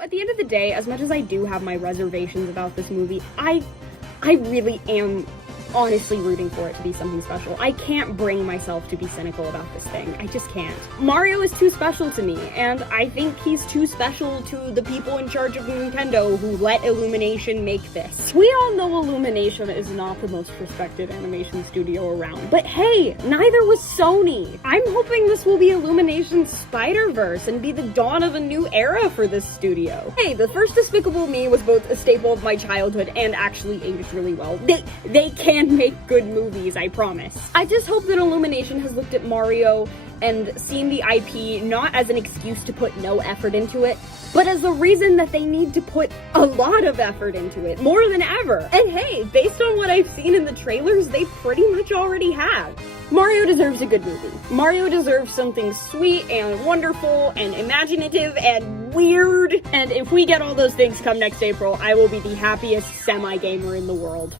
at the end of the day, as much as I do have my reservations about this movie, I really am honestly rooting for it to be something special. I can't bring myself to be cynical about this thing. I just can't. Mario is too special to me, and I think he's too special to the people in charge of Nintendo who let Illumination make this. We all know Illumination is not the most respected animation studio around, but hey, neither was Sony. I'm hoping this will be Illumination's Spider-Verse and be the dawn of a new era for this studio. Hey, the first Despicable Me was both a staple of my childhood and actually aged really well. They can make good movies, I promise. I just hope that Illumination has looked at Mario and seen the IP not as an excuse to put no effort into it, but as the reason that they need to put a lot of effort into it, more than ever. And hey, based on what I've seen in the trailers, they pretty much already have. Mario deserves a good movie. Mario deserves something sweet and wonderful and imaginative and weird. And if we get all those things come next April, I will be the happiest semi-gamer in the world.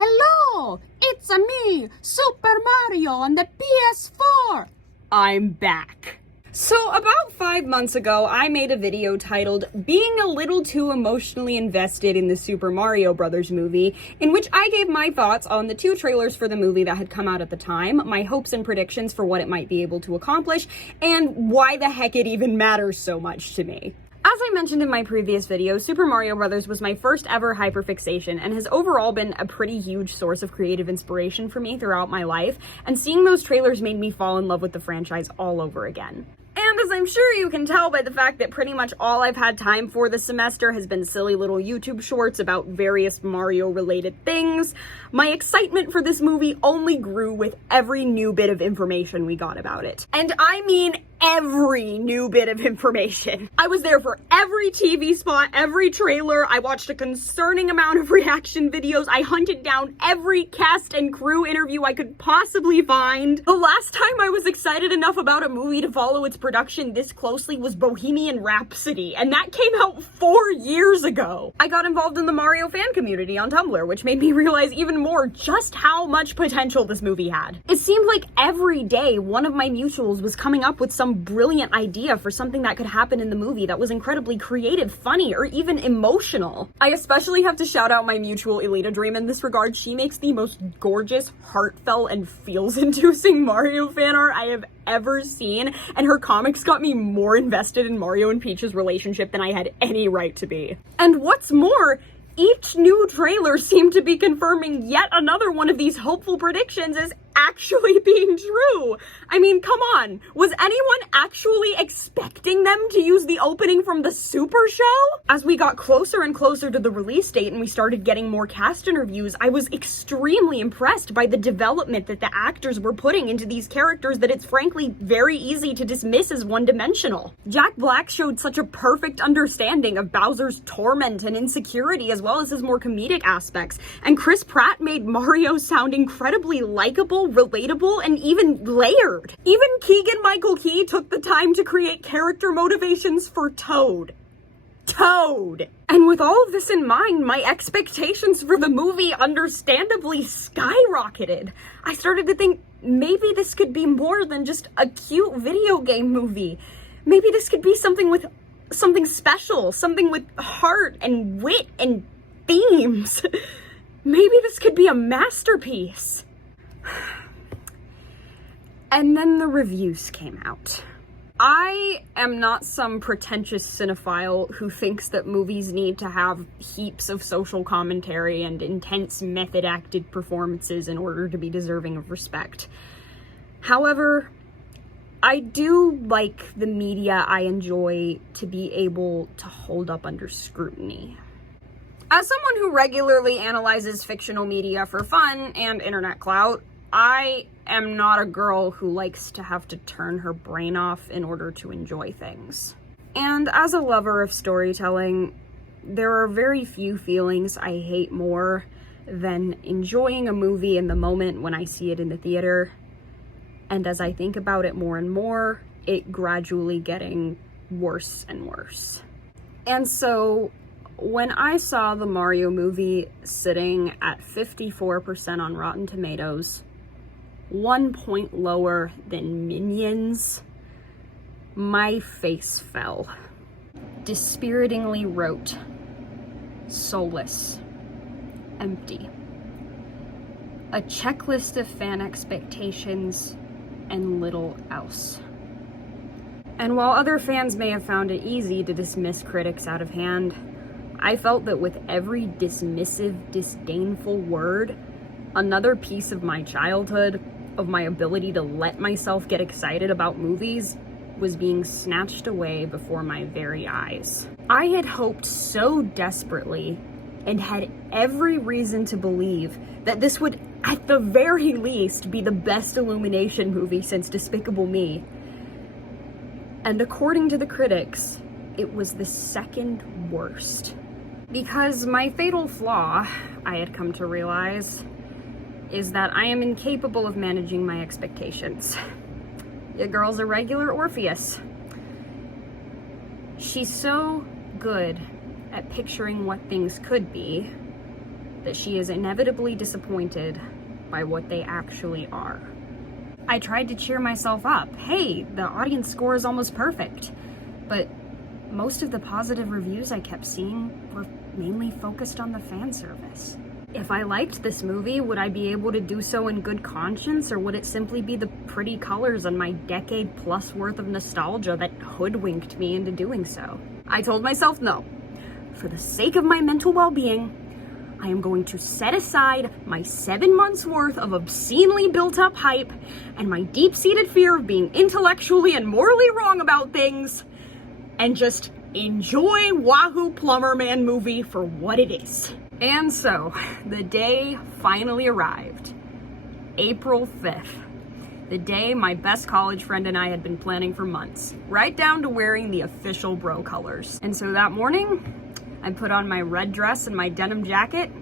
Hello, it's me, Super Mario on the PS4. I'm back. So about 5 months ago, I made a video titled Being a Little Too Emotionally Invested in the Super Mario Bros. Movie, in which I gave my thoughts on the 2 trailers for the movie that had come out at the time, my hopes and predictions for what it might be able to accomplish, and why the heck it even matters so much to me. As I mentioned in my previous video, Super Mario Bros. Was my first ever hyperfixation and has overall been a pretty huge source of creative inspiration for me throughout my life, and seeing those trailers made me fall in love with the franchise all over again. And as I'm sure you can tell by the fact that pretty much all I've had time for this semester has been silly little YouTube shorts about various Mario-related things, my excitement for this movie only grew with every new bit of information we got about it. And I mean every new bit of information. I was there for every TV spot, every trailer. I watched a concerning amount of reaction videos. I hunted down every cast and crew interview I could possibly find. The last time I was excited enough about a movie to follow its production this closely was Bohemian Rhapsody, and that came out 4 years ago. I got involved in the Mario fan community on Tumblr, which made me realize even more just how much potential this movie had. It seemed like every day one of my mutuals was coming up with some brilliant idea for something that could happen in the movie that was incredibly creative, funny, or even emotional. I especially have to shout out my mutual Elita Dream in this regard. She makes the most gorgeous, heartfelt, and feels-inducing Mario fan art I have ever seen, and her comics got me more invested in Mario and Peach's relationship than I had any right to be. And what's more, each new trailer seemed to be confirming yet another one of these hopeful predictions as actually being true. I mean, come on. Was anyone actually expecting them to use the opening from the Super Show? As we got closer and closer to the release date and we started getting more cast interviews, I was extremely impressed by the development that the actors were putting into these characters that it's frankly very easy to dismiss as one-dimensional. Jack Black showed such a perfect understanding of Bowser's torment and insecurity as well as his more comedic aspects, and Chris Pratt made Mario sound incredibly likable, relatable, and even layered. Even Keegan-Michael Key took the time to create character motivations for Toad. And with all of this in mind, my expectations for the movie understandably skyrocketed. I started to think maybe this could be more than just a cute video game movie. Maybe this could be something special, something with heart and wit and themes. Maybe this could be a masterpiece. And then the reviews came out. I am not some pretentious cinephile who thinks that movies need to have heaps of social commentary and intense method-acted performances in order to be deserving of respect. However, I do like the media I enjoy to be able to hold up under scrutiny. As someone who regularly analyzes fictional media for fun and internet clout, I am not a girl who likes to have to turn her brain off in order to enjoy things. And as a lover of storytelling, there are very few feelings I hate more than enjoying a movie in the moment when I see it in the theater, and as I think about it more and more, it gradually getting worse and worse. And so, when I saw the Mario movie sitting at 54% on Rotten Tomatoes, 1 point lower than Minions, My face fell. Dispiritingly wrote, soulless, empty. A checklist of fan expectations and little else. And while other fans may have found it easy to dismiss critics out of hand, I felt that with every dismissive, disdainful word, another piece of my childhood, of my ability to let myself get excited about movies, was being snatched away before my very eyes. I had hoped so desperately and had every reason to believe that this would, at the very least, be the best Illumination movie since Despicable Me. And according to the critics, it was the second worst. Because my fatal flaw, I had come to realize, is that I am incapable of managing my expectations. Your girl's a regular Orpheus. She's so good at picturing what things could be that she is inevitably disappointed by what they actually are. I tried to cheer myself up. Hey, the audience score is almost perfect. But most of the positive reviews I kept seeing were mainly focused on the fan service. If I liked this movie, would I be able to do so in good conscience, or would it simply be the pretty colors and my decade plus worth of nostalgia that hoodwinked me into doing so? I told myself no. For the sake of my mental well-being, I am going to set aside my 7 months worth of obscenely built-up hype and my deep-seated fear of being intellectually and morally wrong about things, and just enjoy Wahoo Plumber Man movie for what it is. And so, the day finally arrived. April 5th. The day my best college friend and I had been planning for months, right down to wearing the official bro colors. And so that morning, I put on my red dress and my denim jacket,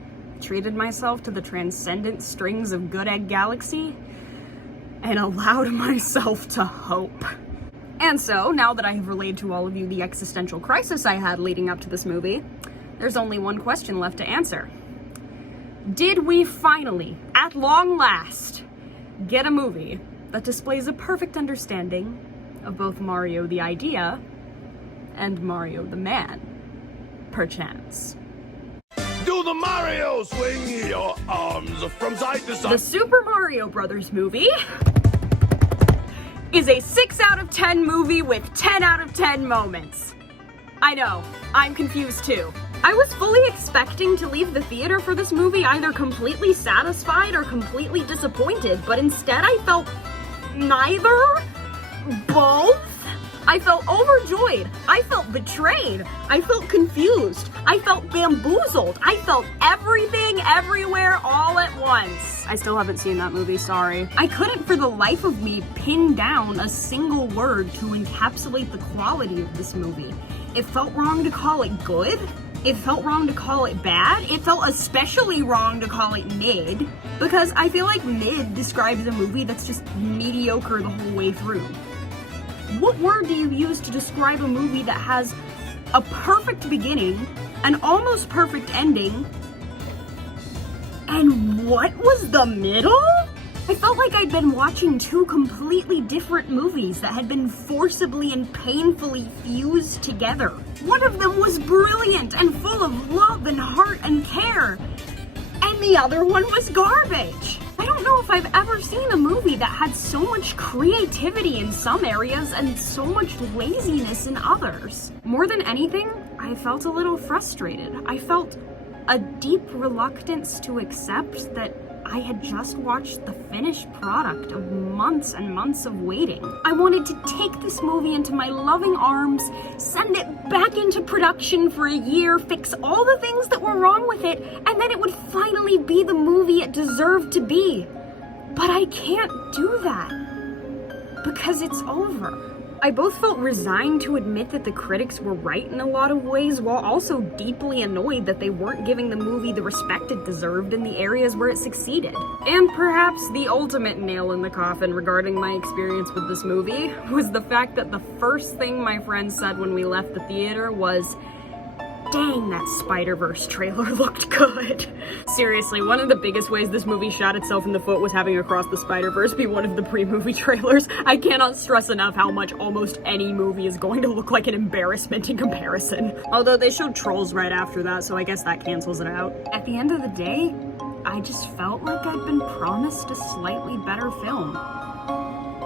treated myself to the transcendent strings of Good Egg Galaxy, and allowed myself to hope. And so, now that I have relayed to all of you the existential crisis I had leading up to this movie, there's only one question left to answer. Did we finally, at long last, get a movie that displays a perfect understanding of both Mario the idea and Mario the man, perchance? Do the Mario, swing your arms from side to side. The Super Mario Brothers movie is a 6 out of 10 movie with 10 out of 10 moments. I know, I'm confused too. I was fully expecting to leave the theater for this movie either completely satisfied or completely disappointed, but instead I felt neither, both. I felt overjoyed, I felt betrayed, I felt confused, I felt bamboozled, I felt everything, everywhere, all at once. I still haven't seen that movie, sorry. I couldn't for the life of me pin down a single word to encapsulate the quality of this movie. It felt wrong to call it good. It felt wrong to call it bad. It felt especially wrong to call it mid, because I feel like mid describes a movie that's just mediocre the whole way through. What word do you use to describe a movie that has a perfect beginning, an almost perfect ending, and what was the middle? I felt like I'd been watching two completely different movies that had been forcibly and painfully fused together. One of them was brilliant and full of love and heart and care, and the other one was garbage. I don't know if I've ever seen a movie that had so much creativity in some areas and so much laziness in others. More than anything, I felt a little frustrated. I felt a deep reluctance to accept that I had just watched the finished product of months and months of waiting. I wanted to take this movie into my loving arms, send it back into production for a year, fix all the things that were wrong with it, and then it would finally be the movie it deserved to be. But I can't do that, because it's over. I both felt resigned to admit that the critics were right in a lot of ways, while also deeply annoyed that they weren't giving the movie the respect it deserved in the areas where it succeeded. And perhaps the ultimate nail in the coffin regarding my experience with this movie was the fact that the first thing my friend said when we left the theater was, dang, that Spider-Verse trailer looked good. Seriously, one of the biggest ways this movie shot itself in the foot was having Across the Spider-Verse be one of the pre-movie trailers. I cannot stress enough how much almost any movie is going to look like an embarrassment in comparison. Although they showed Trolls right after that, so I guess that cancels it out. At the end of the day, I just felt like I'd been promised a slightly better film.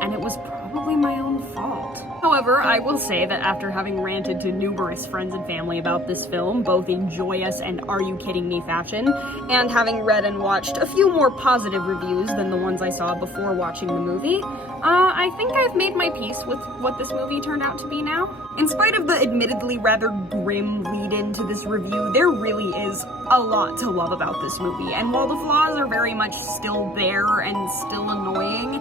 And it was probably my own fault. However, I will say that after having ranted to numerous friends and family about this film, both in joyous and are you kidding me fashion, and having read and watched a few more positive reviews than the ones I saw before watching the movie, I think I've made my peace with what this movie turned out to be now. In spite of the admittedly rather grim lead-in to this review, there really is a lot to love about this movie, and while the flaws are very much still there and still annoying,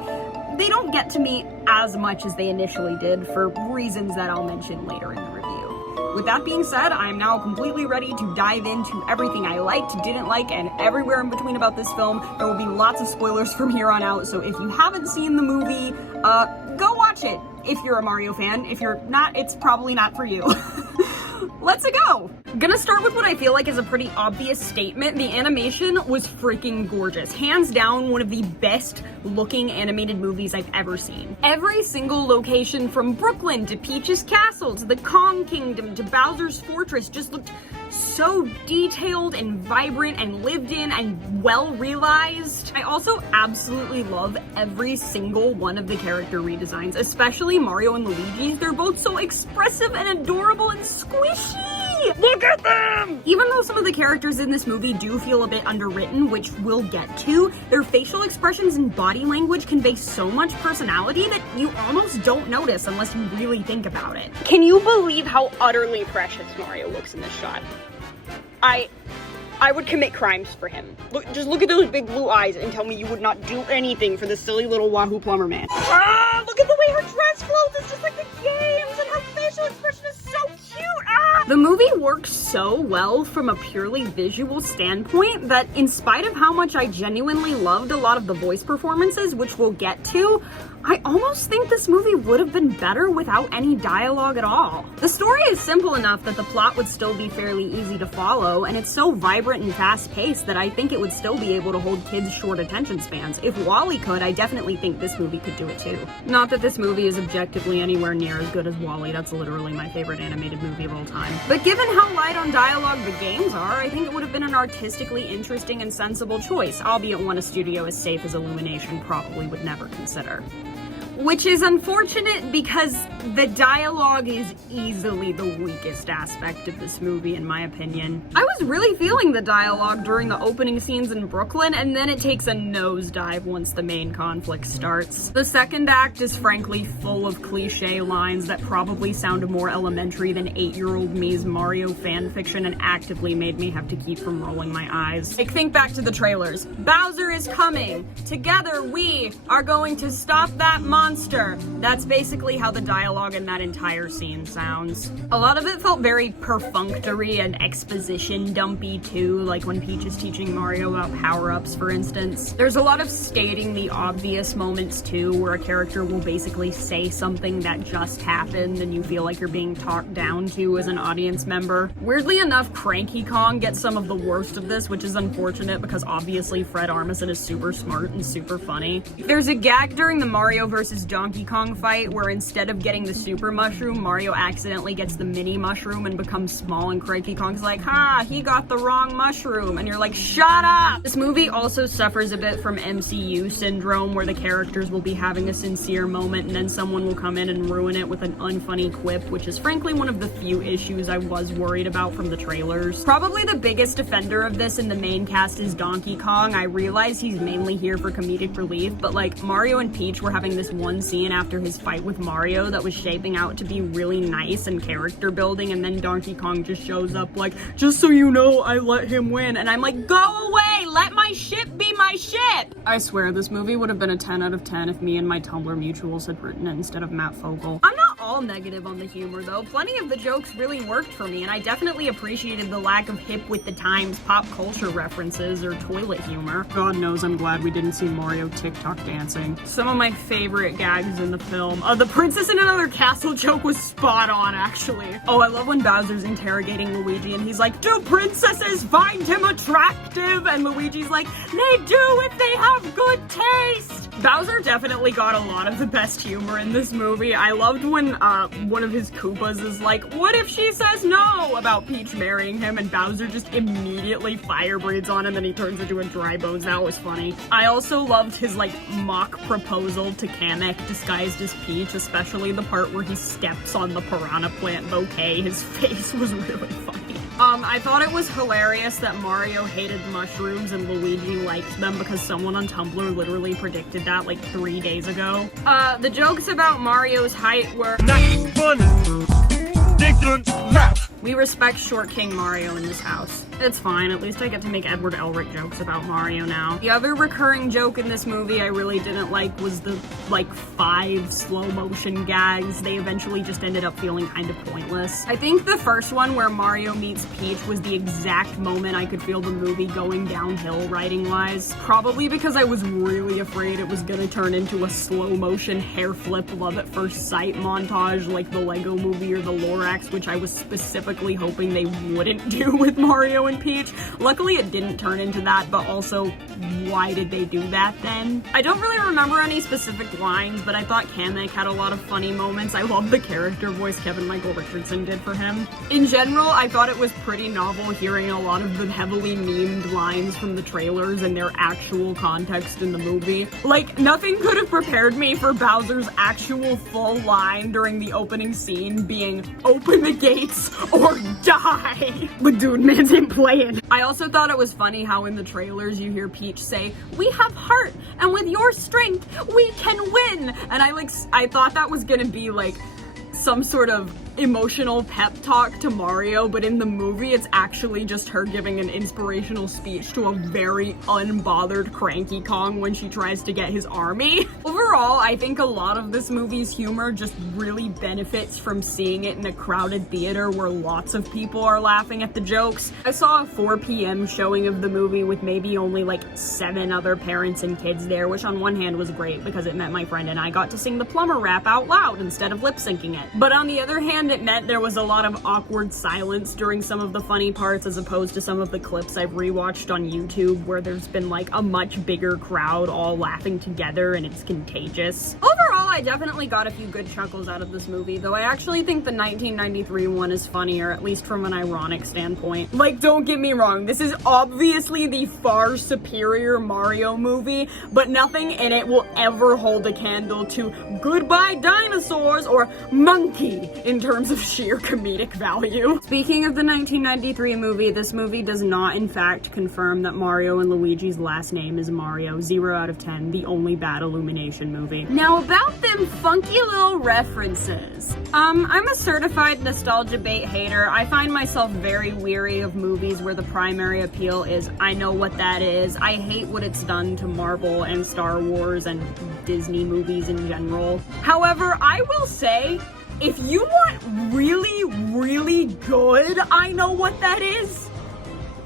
they don't get to me as much as they initially did for reasons that I'll mention later in the review. With that being said, I'm now completely ready to dive into everything I liked, didn't like, and everywhere in between about this film. There will be lots of spoilers from here on out, so if you haven't seen the movie, go watch it if you're a Mario fan. If you're not, it's probably not for you. Let's go! Gonna start with what I feel like is a pretty obvious statement. The animation was freaking gorgeous. Hands down, one of the best looking animated movies I've ever seen. Every single location from Brooklyn to Peach's Castle to the Kong Kingdom to Bowser's Fortress just looked so detailed and vibrant and lived in and well realized. I also absolutely love every single one of the character redesigns, especially Mario and Luigi's. They're both so expressive and adorable and squishy. Look at them! Even though some of the characters in this movie do feel a bit underwritten, which we'll get to, their facial expressions and body language convey so much personality that you almost don't notice unless you really think about it. Can you believe how utterly precious Mario looks in this shot? I would commit crimes for him. Just look at those big blue eyes and tell me you would not do anything for this silly little Wahoo Plumber man. Ah, look at the way her dress flows. It's just like the games, and her facial expression is so cute. Ah! The movie works so well from a purely visual standpoint that in spite of how much I genuinely loved a lot of the voice performances, which we'll get to, I almost think this movie would have been better without any dialogue at all. The story is simple enough that the plot would still be fairly easy to follow, and it's so vibrant and fast-paced that I think it would still be able to hold kids' short attention spans. If WALL-E could, I definitely think this movie could do it too. Not that this movie is objectively anywhere near as good as WALL-E, that's literally my favorite animated movie of all time. But given how light on dialogue the games are, I think it would have been an artistically interesting and sensible choice, albeit one a studio as safe as Illumination probably would never consider. Which is unfortunate because the dialogue is easily the weakest aspect of this movie, in my opinion. I was really feeling the dialogue during the opening scenes in Brooklyn, and then it takes a nosedive once the main conflict starts. The second act is frankly full of cliche lines that probably sound more elementary than 8-year-old me's Mario fanfiction and actively made me have to keep from rolling my eyes. Like, think back to the trailers. Bowser is coming! Together we are going to stop that monster! That's basically how the dialogue in that entire scene sounds. A lot of it felt very perfunctory and exposition dumpy too, like when Peach is teaching Mario about power-ups, for instance. There's a lot of stating the obvious moments too, where a character will basically say something that just happened and you feel like you're being talked down to as an audience member. Weirdly enough, Cranky Kong gets some of the worst of this, which is unfortunate because obviously Fred Armisen is super smart and super funny. There's a gag during the Mario vs. Donkey Kong fight where instead of getting the super mushroom, Mario accidentally gets the mini mushroom and becomes small, and Cranky Kong's like, ha, he got the wrong mushroom, and you're like, shut up! This movie also suffers a bit from MCU syndrome, where the characters will be having a sincere moment and then someone will come in and ruin it with an unfunny quip, which is frankly one of the few issues I was worried about from the trailers. Probably the biggest offender of this in the main cast is Donkey Kong. I realize he's mainly here for comedic relief, but like, Mario and Peach were having this one scene after his fight with Mario that was shaping out to be really nice and character building, and then Donkey Kong just shows up like, just so you know, I let him win, and I'm like, go away, let my ship be my ship! I swear, this movie would have been a 10 out of 10 if me and my Tumblr mutuals had written it instead of Matt Fogel. I'm not all negative on the humor, though. Plenty of the jokes really worked for me, and I definitely appreciated the lack of hip with the times pop culture references or toilet humor. God knows I'm glad we didn't see Mario TikTok dancing. Some of my favorite gags in the film. The Princess in Another Castle joke was spot on, actually. Oh, I love when Bowser's interrogating Luigi and he's like, do princesses find him attractive? And Luigi's like, they do if they have good taste. Bowser definitely got a lot of the best humor in this movie. I loved when one of his Koopas is like, what if she says no about Peach marrying him, and Bowser just immediately fire breathes on him and he turns into a dry bones. That was funny. I also loved his like mock proposal to Kamek disguised as Peach, especially the part where he steps on the piranha plant bouquet. His face was really funny. I thought it was hilarious that Mario hated mushrooms and Luigi liked them because someone on Tumblr literally predicted that like 3 days ago. The jokes about Mario's height were Not funny. Ridiculous. we respect Short King Mario in this house. It's fine, at least I get to make Edward Elric jokes about Mario now. The other recurring joke in this movie I really didn't like was the, like, 5 slow motion gags. They eventually just ended up feeling kind of pointless. I think the first one where Mario meets Peach was the exact moment I could feel the movie going downhill writing-wise. Probably because I was really afraid it was gonna turn into a slow motion hair flip love at first sight montage like the Lego Movie or the Lorax, which I was specifically hoping they wouldn't do with Mario and Peach. Luckily it didn't turn into that, but also, why did they do that then? I don't really remember any specific lines, but I thought Kamek had a lot of funny moments. I love the character voice Kevin Michael Richardson did for him. In general, I thought it was pretty novel hearing a lot of the heavily memed lines from the trailers and their actual context in the movie. Like, nothing could have prepared me for Bowser's actual full line during the opening scene being, "Open the gates or die!" But dude, man's ain't playing. I also thought it was funny how in the trailers you hear Peach say, "We have heart, and with your strength, we can win!" And I thought that was gonna be like some sort of emotional pep talk to Mario, but in the movie it's actually just her giving an inspirational speech to a very unbothered Cranky Kong when she tries to get his army. Overall, I think a lot of this movie's humor just really benefits from seeing it in a crowded theater where lots of people are laughing at the jokes. I saw a 4 p.m. showing of the movie with maybe only like 7 other parents and kids there, which on one hand was great because it meant my friend and I got to sing the plumber rap out loud instead of lip syncing it. But on the other hand, it meant there was a lot of awkward silence during some of the funny parts as opposed to some of the clips I've rewatched on YouTube where there's been like a much bigger crowd all laughing together and it's contagious. Overall, I definitely got a few good chuckles out of this movie, though I actually think the 1993 one is funnier, at least from an ironic standpoint. Like, don't get me wrong, this is obviously the far superior Mario movie, but nothing in it will ever hold a candle to Goodbye Dinosaurs or Monkey in terms of sheer comedic value. Speaking of the 1993 movie, this movie does not in fact confirm that Mario and Luigi's last name is Mario. 0 out of 10, the only bad Illumination movie. Now about them funky little references. I'm a certified nostalgia bait hater. I find myself very weary of movies where the primary appeal is, I know what that is. I hate what it's done to Marvel and Star Wars and Disney movies in general. However, I will say, if you want really, really good, I know what that is.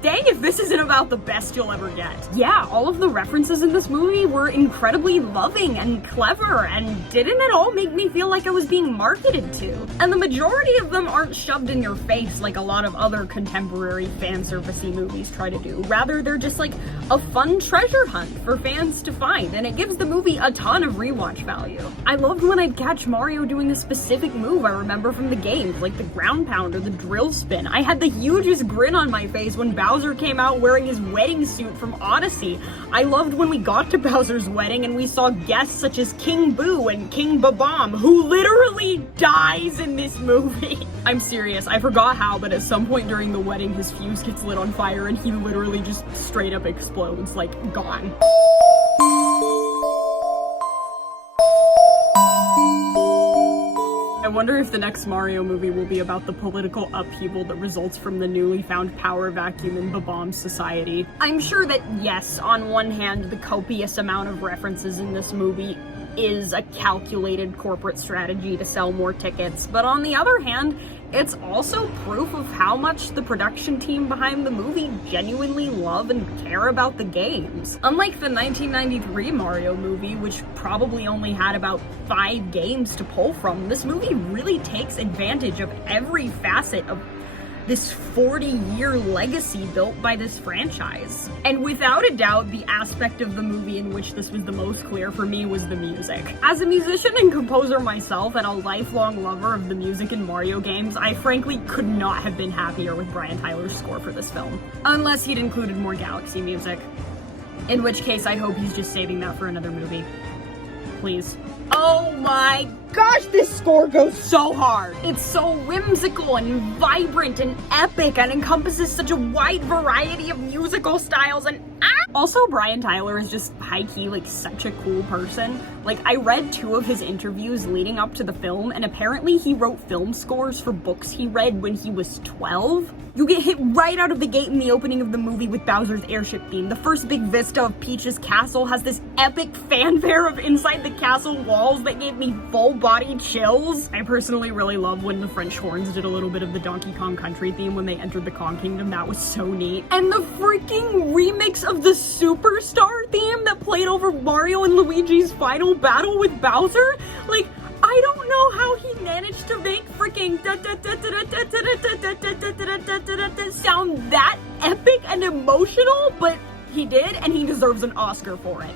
Dang if this isn't about the best you'll ever get. Yeah, all of the references in this movie were incredibly loving and clever, and didn't it all make me feel like I was being marketed to? And the majority of them aren't shoved in your face like a lot of other contemporary fan servicey movies try to do. Rather, they're just like a fun treasure hunt for fans to find, and it gives the movie a ton of rewatch value. I loved when I'd catch Mario doing a specific move I remember from the games, like the ground pound or the drill spin. I had the hugest grin on my face when Bowser came out wearing his wedding suit from Odyssey. I loved when we got to Bowser's wedding and we saw guests such as King Boo and King Bomb-Omb, who literally dies in this movie. I'm serious, I forgot how, but at some point during the wedding his fuse gets lit on fire and he literally just straight up explodes, like, gone. I wonder if the next Mario movie will be about the political upheaval that results from the newly found power vacuum in Bomb-Omb's society. I'm sure that, yes, on one hand, the copious amount of references in this movie is a calculated corporate strategy to sell more tickets, but on the other hand, it's also proof of how much the production team behind the movie genuinely love and care about the games. Unlike the 1993 Mario movie, which probably only had about 5 games to pull from, this movie really takes advantage of every facet of this 40-year legacy built by this franchise. And without a doubt, the aspect of the movie in which this was the most clear for me was the music. As a musician and composer myself, and a lifelong lover of the music in Mario games, I frankly could not have been happier with Brian Tyler's score for this film. Unless he'd included more Galaxy music. In which case, I hope he's just saving that for another movie. Please. Oh my gosh, this score goes so hard! It's so whimsical and vibrant and epic and encompasses such a wide variety of musical styles and Also, Brian Tyler is just high-key, like, such a cool person. Like, I read 2 of his interviews leading up to the film, and apparently he wrote film scores for books he read when he was 12. You get hit right out of the gate in the opening of the movie with Bowser's airship theme. The first big vista of Peach's castle has this epic fanfare of inside the castle walls that gave me full-body chills. I personally really love when the French horns did a little bit of the Donkey Kong Country theme when they entered the Kong Kingdom. That was so neat. And the freaking remix of the Superstar theme that played over Mario and Luigi's final battle with Bowser? Like, I don't know how he managed to make freaking sound that epic and emotional, but he did, and he deserves an Oscar for it.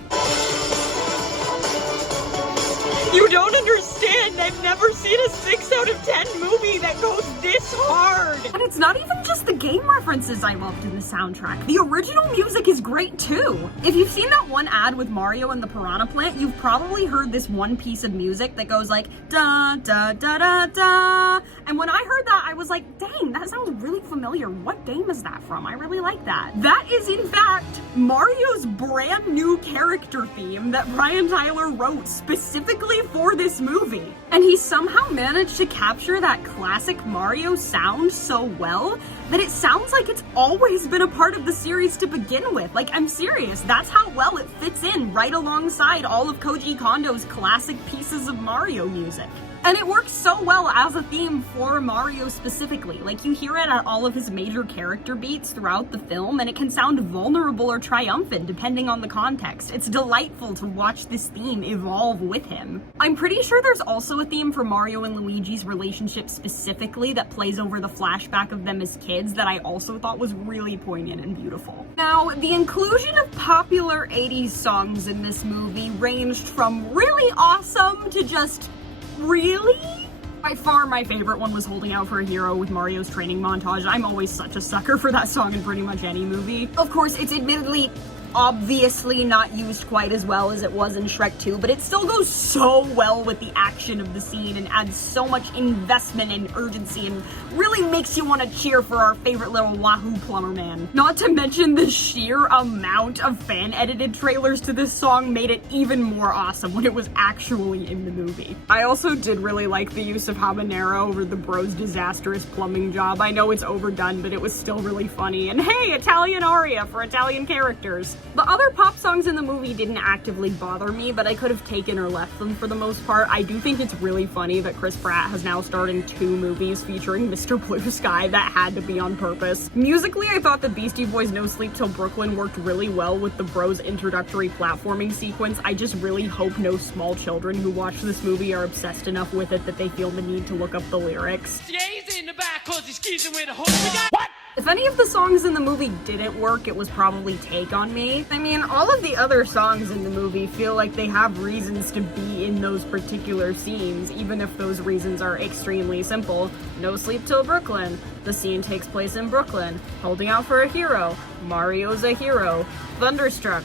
You don't understand. I've never seen a 6 out of 10 movie that goes this hard. And it's not even just the game references I loved in the soundtrack. The original music is great too. If you've seen that one ad with Mario and the Piranha Plant, you've probably heard this one piece of music that goes like da da da da da. And when I heard that, I was like, dang, that sounds really familiar. What game is that from? I really like that. That is in fact Mario's brand new character theme that Brian Tyler wrote specifically for this movie. And he somehow managed to capture that classic Mario sound so well that it sounds like it's always been a part of the series to begin with. Like, I'm serious. That's how well it fits in right alongside all of Koji Kondo's classic pieces of Mario music. And it works so well as a theme for Mario specifically. Like, you hear it at all of his major character beats throughout the film, and it can sound vulnerable or triumphant depending on the context. It's delightful to watch this theme evolve with him. I'm pretty sure there's also a theme for Mario and Luigi's relationship specifically that plays over the flashback of them as kids that I also thought was really poignant and beautiful. Now, the inclusion of popular 80s songs in this movie ranged from really awesome to just really? By far my favorite one was Holding Out for a Hero with Mario's training montage. I'm always such a sucker for that song in pretty much any movie. Of course, it's admittedly obviously not used quite as well as it was in Shrek 2, but it still goes so well with the action of the scene and adds so much investment and urgency and really makes you want to cheer for our favorite little Wahoo plumber man. Not to mention the sheer amount of fan-edited trailers to this song made it even more awesome when it was actually in the movie. I also did really like the use of habanero over the bro's disastrous plumbing job. I know it's overdone, but it was still really funny. And hey, Italian aria for Italian characters. The other pop songs in the movie didn't actively bother me, but I could have taken or left them for the most part. I do think it's really funny that Chris Pratt has now starred in 2 movies featuring Mr. Blue Sky. That had to be on purpose. Musically, I thought the Beastie Boys' No Sleep Till Brooklyn worked really well with the bros introductory platforming sequence. I just really hope no small children who watch this movie are obsessed enough with it that they feel the need to look up the lyrics. Yeah, he's in the back 'cause he's skeezing with a hook. What? If any of the songs in the movie didn't work, it was probably Take On Me. I mean, all of the other songs in the movie feel like they have reasons to be in those particular scenes, even if those reasons are extremely simple. No Sleep Till Brooklyn. The scene takes place in Brooklyn. Holding Out for a Hero. Mario's a hero. Thunderstruck.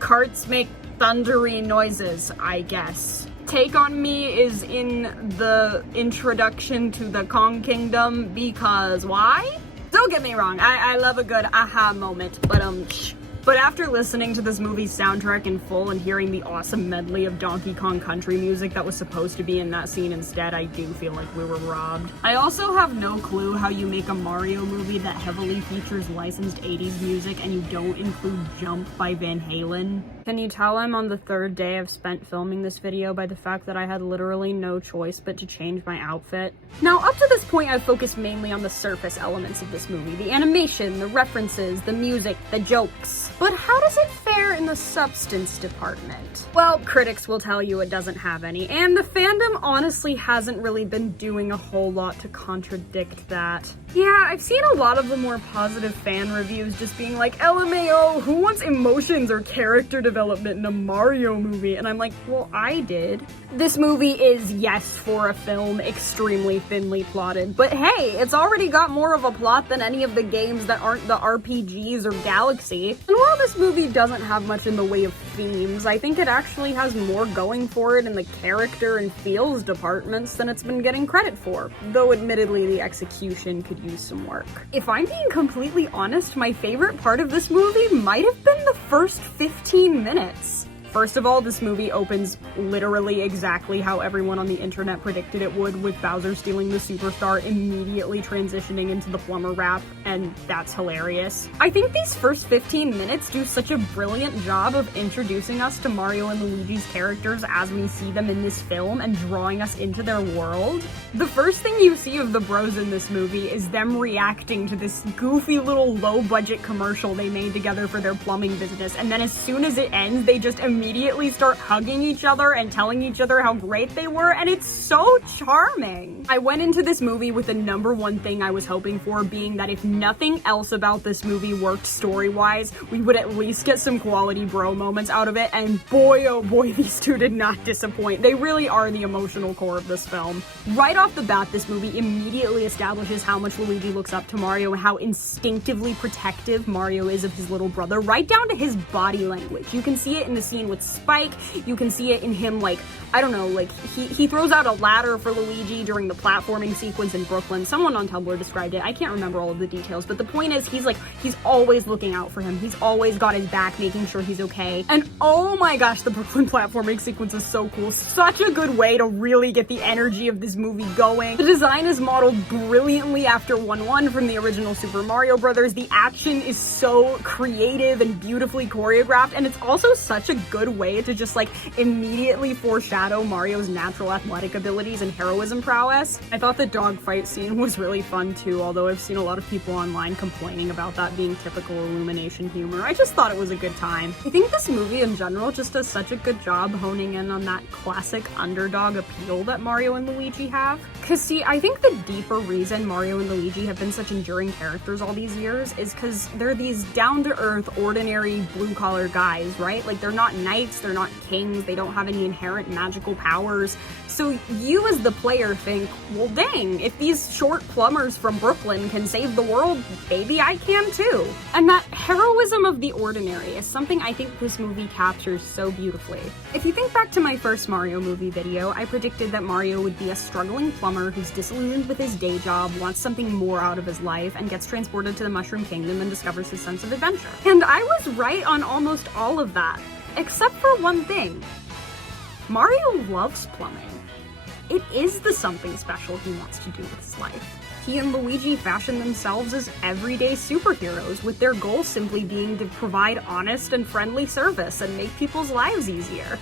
Karts make thundery noises, I guess. Take On Me is in the introduction to the Kong Kingdom because why? Don't get me wrong, I love a good aha moment, but But after listening to this movie's soundtrack in full and hearing the awesome medley of Donkey Kong Country music that was supposed to be in that scene instead, I do feel like we were robbed. I also have no clue how you make a Mario movie that heavily features licensed 80s music and you don't include Jump by Van Halen. Can you tell I'm on the third day I've spent filming this video by the fact that I had literally no choice but to change my outfit? Now, up to this point, I've focused mainly on the surface elements of this movie. The animation, the references, the music, the jokes. But how does it fare in the substance department? Well, critics will tell you it doesn't have any, and the fandom honestly hasn't really been doing a whole lot to contradict that. Yeah, I've seen a lot of the more positive fan reviews just being like, LMAO, who wants emotions or character development in a Mario movie? And I'm like, well, I did. This movie is, yes, for a film, extremely thinly plotted, but hey, it's already got more of a plot than any of the games that aren't the RPGs or Galaxy. And while this movie doesn't have much in the way of themes, I think it actually has more going for it in the character and feels departments than it's been getting credit for, though admittedly the execution could use some work. If I'm being completely honest, my favorite part of this movie might have been the first 15 minutes. First of all, this movie opens literally exactly how everyone on the internet predicted it would, with Bowser stealing the superstar, immediately transitioning into the plumber rap, and that's hilarious. I think these first 15 minutes do such a brilliant job of introducing us to Mario and Luigi's characters as we see them in this film and drawing us into their world. The first thing you see of the bros in this movie is them reacting to this goofy little low-budget commercial they made together for their plumbing business, and then as soon as it ends, they just immediately start hugging each other and telling each other how great they were, and it's so charming. I went into this movie with the number one thing I was hoping for being that if nothing else about this movie worked story-wise, we would at least get some quality bro moments out of it, and boy oh boy, these two did not disappoint. They really are the emotional core of this film. Right off the bat, this movie immediately establishes how much Luigi looks up to Mario and how instinctively protective Mario is of his little brother, right down to his body language. You can see it in the scene with Spike, you can see it in him, like, I don't know, like, he throws out a ladder for Luigi during the platforming sequence in Brooklyn. Someone on Tumblr described it. I can't remember all of the details, but the point is, he's always looking out for him. He's always got his back, making sure he's okay. And oh my gosh, the Brooklyn platforming sequence is so cool. Such a good way to really get the energy of this movie going. The design is modeled brilliantly after 1-1 from the original Super Mario Brothers. The action is so creative and beautifully choreographed, and it's also such a good way to just like immediately foreshadow Mario's natural athletic abilities and heroism prowess. I thought the dogfight scene was really fun too, although I've seen a lot of people online complaining about that being typical Illumination humor. I just thought it was a good time. I think this movie in general just does such a good job honing in on that classic underdog appeal that Mario and Luigi have. Cause see, I think the deeper reason Mario and Luigi have been such enduring characters all these years is because they're these down-to-earth, ordinary, blue-collar guys, right? Like, they're not knights, they're not kings, they don't have any inherent magical powers. So you as the player think, well dang, if these short plumbers from Brooklyn can save the world, maybe I can too. And that heroism of the ordinary is something I think this movie captures so beautifully. If you think back to my first Mario movie video, I predicted that Mario would be a struggling plumber who's disillusioned with his day job, wants something more out of his life, and gets transported to the Mushroom Kingdom and discovers his sense of adventure. And I was right on almost all of that, except for one thing. Mario loves plumbing. It is the something special he wants to do with his life. He and Luigi fashion themselves as everyday superheroes, with their goal simply being to provide honest and friendly service and make people's lives easier.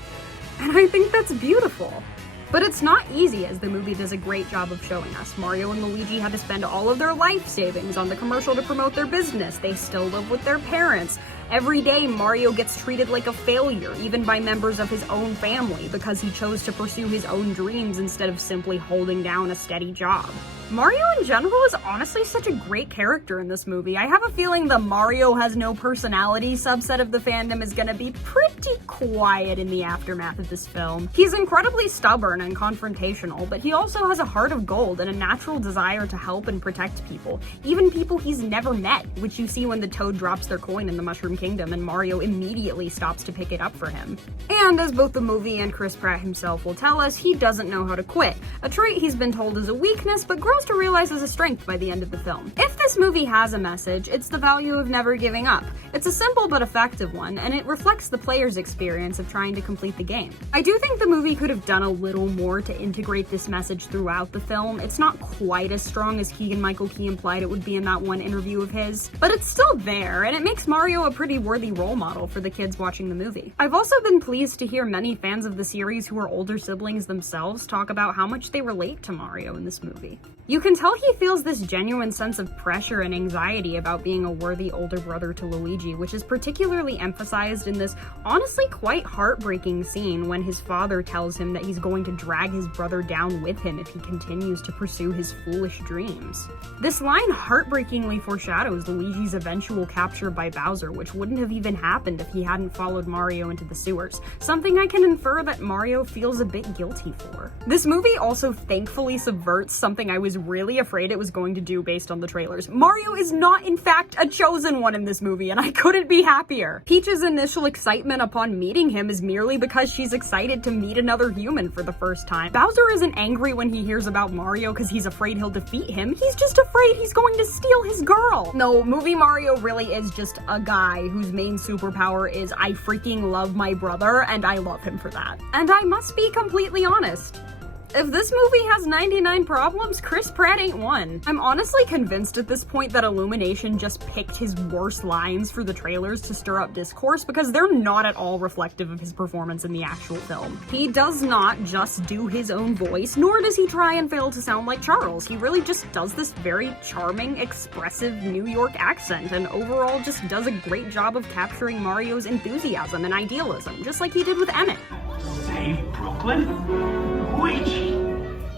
And I think that's beautiful. But it's not easy, as the movie does a great job of showing us. Mario and Luigi had to spend all of their life savings on the commercial to promote their business. They still live with their parents. Every day, Mario gets treated like a failure, even by members of his own family, because he chose to pursue his own dreams instead of simply holding down a steady job. Mario in general is honestly such a great character in this movie. I have a feeling the Mario has no personality subset of the fandom is gonna be pretty quiet in the aftermath of this film. He's incredibly stubborn and confrontational, but he also has a heart of gold and a natural desire to help and protect people, even people he's never met, which you see when the Toad drops their coin in the Mushroom Kingdom and Mario immediately stops to pick it up for him. And as both the movie and Chris Pratt himself will tell us, he doesn't know how to quit, a trait he's been told is a weakness, but grows supposed to realize is a strength by the end of the film. If this movie has a message, it's the value of never giving up. It's a simple but effective one, and it reflects the player's experience of trying to complete the game. I do think the movie could have done a little more to integrate this message throughout the film. It's not quite as strong as Keegan-Michael Key implied it would be in that one interview of his, but it's still there, and it makes Mario a pretty worthy role model for the kids watching the movie. I've also been pleased to hear many fans of the series who are older siblings themselves talk about how much they relate to Mario in this movie. You can tell he feels this genuine sense of pressure and anxiety about being a worthy older brother to Luigi, which is particularly emphasized in this honestly quite heartbreaking scene when his father tells him that he's going to drag his brother down with him if he continues to pursue his foolish dreams. This line heartbreakingly foreshadows Luigi's eventual capture by Bowser, which wouldn't have even happened if he hadn't followed Mario into the sewers, something I can infer that Mario feels a bit guilty for. This movie also thankfully subverts something I was really afraid it was going to do based on the trailers. Mario is not in fact a chosen one in this movie, and I couldn't be happier. Peach's initial excitement upon meeting him is merely because she's excited to meet another human for the first time. Bowser isn't angry when he hears about Mario because he's afraid he'll defeat him, he's just afraid he's going to steal his girl. No, movie Mario really is just a guy whose main superpower is I freaking love my brother, and I love him for that. And I must be completely honest. If this movie has 99 problems, Chris Pratt ain't one. I'm honestly convinced at this point that Illumination just picked his worst lines for the trailers to stir up discourse because they're not at all reflective of his performance in the actual film. He does not just do his own voice, nor does he try and fail to sound like Charles. He really just does this very charming, expressive New York accent, and overall just does a great job of capturing Mario's enthusiasm and idealism, just like he did with Emmett. Save Brooklyn? Luigi!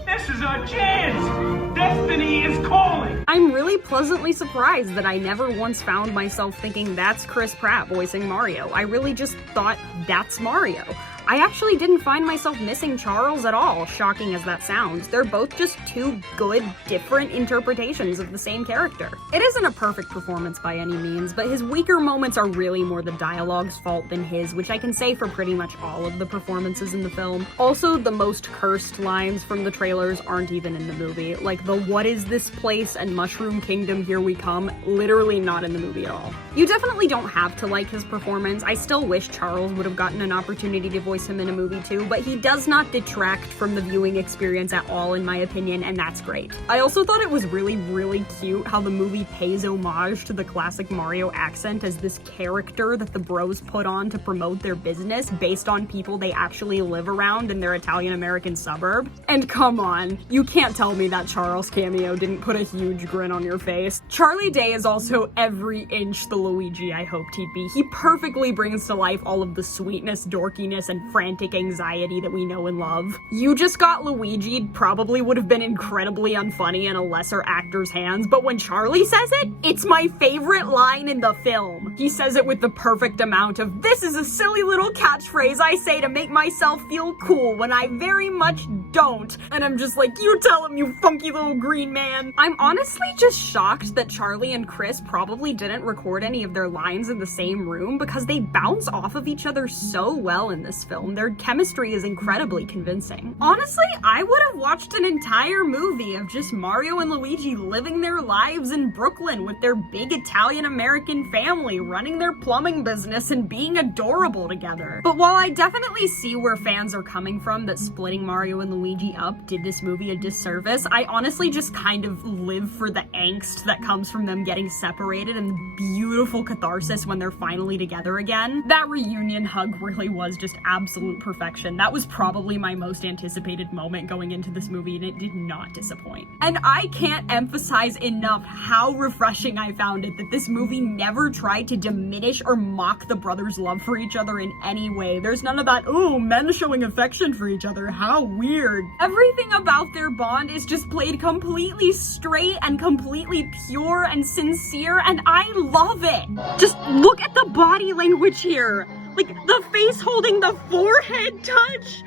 This is our chance! Destiny is calling! I'm really pleasantly surprised that I never once found myself thinking that's Chris Pratt voicing Mario. I really just thought that's Mario. I actually didn't find myself missing Charles at all, shocking as that sounds. They're both just two good, different interpretations of the same character. It isn't a perfect performance by any means, but his weaker moments are really more the dialogue's fault than his, which I can say for pretty much all of the performances in the film. Also, the most cursed lines from the trailers aren't even in the movie, like the "what is this place" and "Mushroom Kingdom, here we come," literally not in the movie at all. You definitely don't have to like his performance. I still wish Charles would have gotten an opportunity to voice him in a movie too, but he does not detract from the viewing experience at all in my opinion, and that's great. I also thought it was really cute how the movie pays homage to the classic Mario accent as this character that the bros put on to promote their business based on people they actually live around in their Italian-American suburb. And come on, you can't tell me that Charles cameo didn't put a huge grin on your face. Charlie Day is also every inch the Luigi I hoped he'd be. He perfectly brings to life all of the sweetness, dorkiness, and frantic anxiety that we know and love. You Just Got Luigi probably would have been incredibly unfunny in a lesser actor's hands, but when Charlie says it, it's my favorite line in the film. He says it with the perfect amount of, "This is a silly little catchphrase I say to make myself feel cool when I very much don't." And I'm just like, you tell him, you funky little green man. I'm honestly just shocked that Charlie and Chris probably didn't record any of their lines in the same room because they bounce off of each other so well in this film. Their chemistry is incredibly convincing. Honestly, I would have watched an entire movie of just Mario and Luigi living their lives in Brooklyn with their big Italian-American family, running their plumbing business and being adorable together. But while I definitely see where fans are coming from that splitting Mario and Luigi up did this movie a disservice, I honestly just kind of live for the angst that comes from them getting separated and the beautiful catharsis when they're finally together again. That reunion hug really was just absolute perfection. That was probably my most anticipated moment going into this movie, and it did not disappoint. And I can't emphasize enough how refreshing I found it that this movie never tried to diminish or mock the brothers' love for each other in any way. There's none of that, "ooh, men showing affection for each other, how weird." Everything about their bond is just played completely straight and completely pure and sincere, and I love it. Just look at the body language here. Like, the face holding the forehead touch.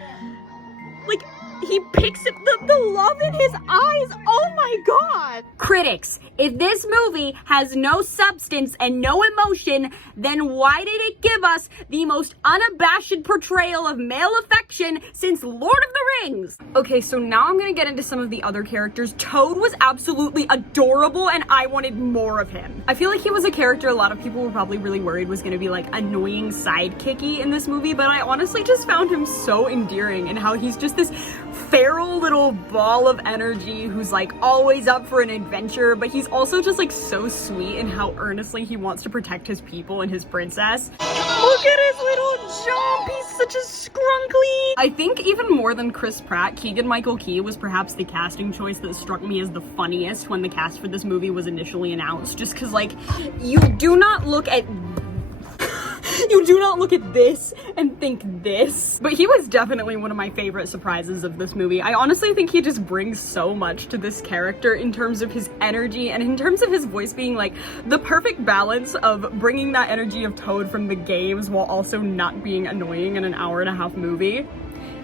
Like, he picks up the love in his eyes. Oh my god. Critics, If this movie has no substance and no emotion, then why did it give us the most unabashed portrayal of male affection since Lord of the Rings? Okay, so now I'm gonna get into some of the other characters. Toad was absolutely adorable and I wanted more of him. I feel like he was a character a lot of people were probably really worried was gonna be like annoying sidekicky in this movie, but I honestly just found him so endearing and how he's just this feral little ball of energy who's like always up for an adventure, but he's also just like so sweet in how earnestly he wants to protect his people and his princess. Look at his little jump, he's such a scrunkly. I think even more than Chris Pratt, Keegan-Michael Key was perhaps the casting choice that struck me as the funniest when the cast for this movie was initially announced, just because like you do not look at this and think this. But he was definitely one of my favorite surprises of this movie. I honestly think he just brings so much to this character in terms of his energy and in terms of his voice being like the perfect balance of bringing that energy of Toad from the games while also not being annoying in an hour-and-a-half movie.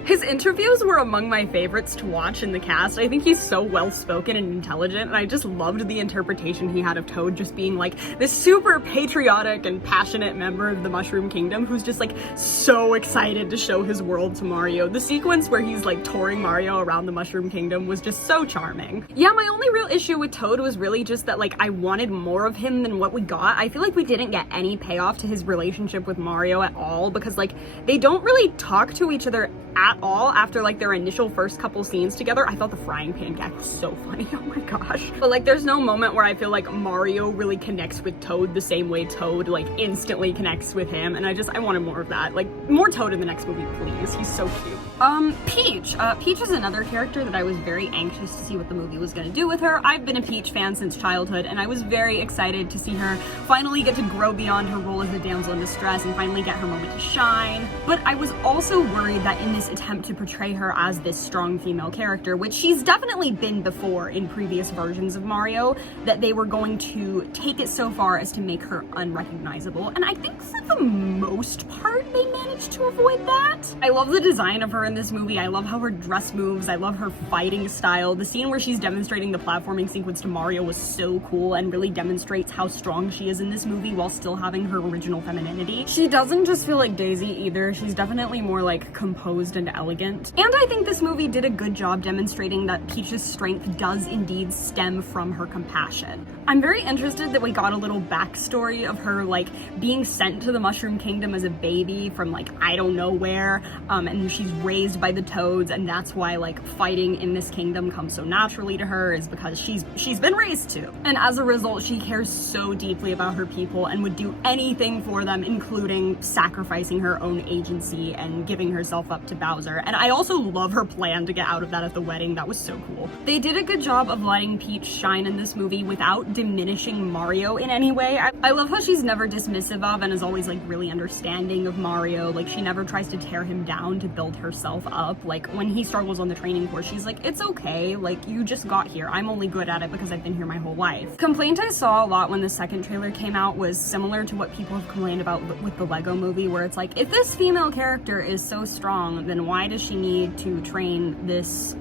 His interviews were among my favorites to watch in the cast. I think he's so well-spoken and intelligent, and I just loved the interpretation he had of Toad just being like this super patriotic and passionate member of the Mushroom Kingdom who's just like so excited to show his world to Mario. The sequence where he's like touring Mario around the Mushroom Kingdom was just so charming. Yeah, my only real issue with Toad was really just that like I wanted more of him than what we got. I feel like we didn't get any payoff to his relationship with Mario at all because like they don't really talk to each other at all after like their initial first couple scenes together. I thought the frying pan gag was so funny, oh my gosh. But like there's no moment where I feel like Mario really connects with Toad the same way Toad like instantly connects with him, and I wanted more of that. Like more Toad in the next movie, please. He's so cute. Peach. Peach is another character that I was very anxious to see what the movie was gonna do with her. I've been a Peach fan since childhood, and I was very excited to see her finally get to grow beyond her role as a damsel in distress and finally get her moment to shine. But I was also worried that in this attempt to portray her as this strong female character, which she's definitely been before in previous versions of Mario, that they were going to take it so far as to make her unrecognizable. And I think for the most part, they managed to avoid that. I love the design of her in this movie. I love how her dress moves. I love her fighting style. The scene where she's demonstrating the platforming sequence to Mario was so cool and really demonstrates how strong she is in this movie while still having her original femininity. She doesn't just feel like Daisy either. She's definitely more like composed and elegant. And I think this movie did a good job demonstrating that Peach's strength does indeed stem from her compassion. I'm very interested that we got a little backstory of her like being sent to the Mushroom Kingdom as a baby from like I don't know where, and she's raised by the Toads, and that's why like fighting in this kingdom comes so naturally to her, is because she's been raised to. And as a result, she cares so deeply about her people and would do anything for them, including sacrificing her own agency and giving herself up to Bowser. And I also love her plan to get out of that at the wedding. That was so cool. They did a good job of letting Peach shine in this movie without diminishing Mario in any way. I love how she's never dismissive of and is always like really understanding of Mario. Like she never tries to tear him down to build herself up. Like when he struggles on the training course, she's like, it's okay, like you just got here. I'm only good at it because I've been here my whole life. Complaint I saw a lot when the second trailer came out was similar to what people have complained about with the Lego movie, where it's like, if this female character is so strong, then why does she need to train this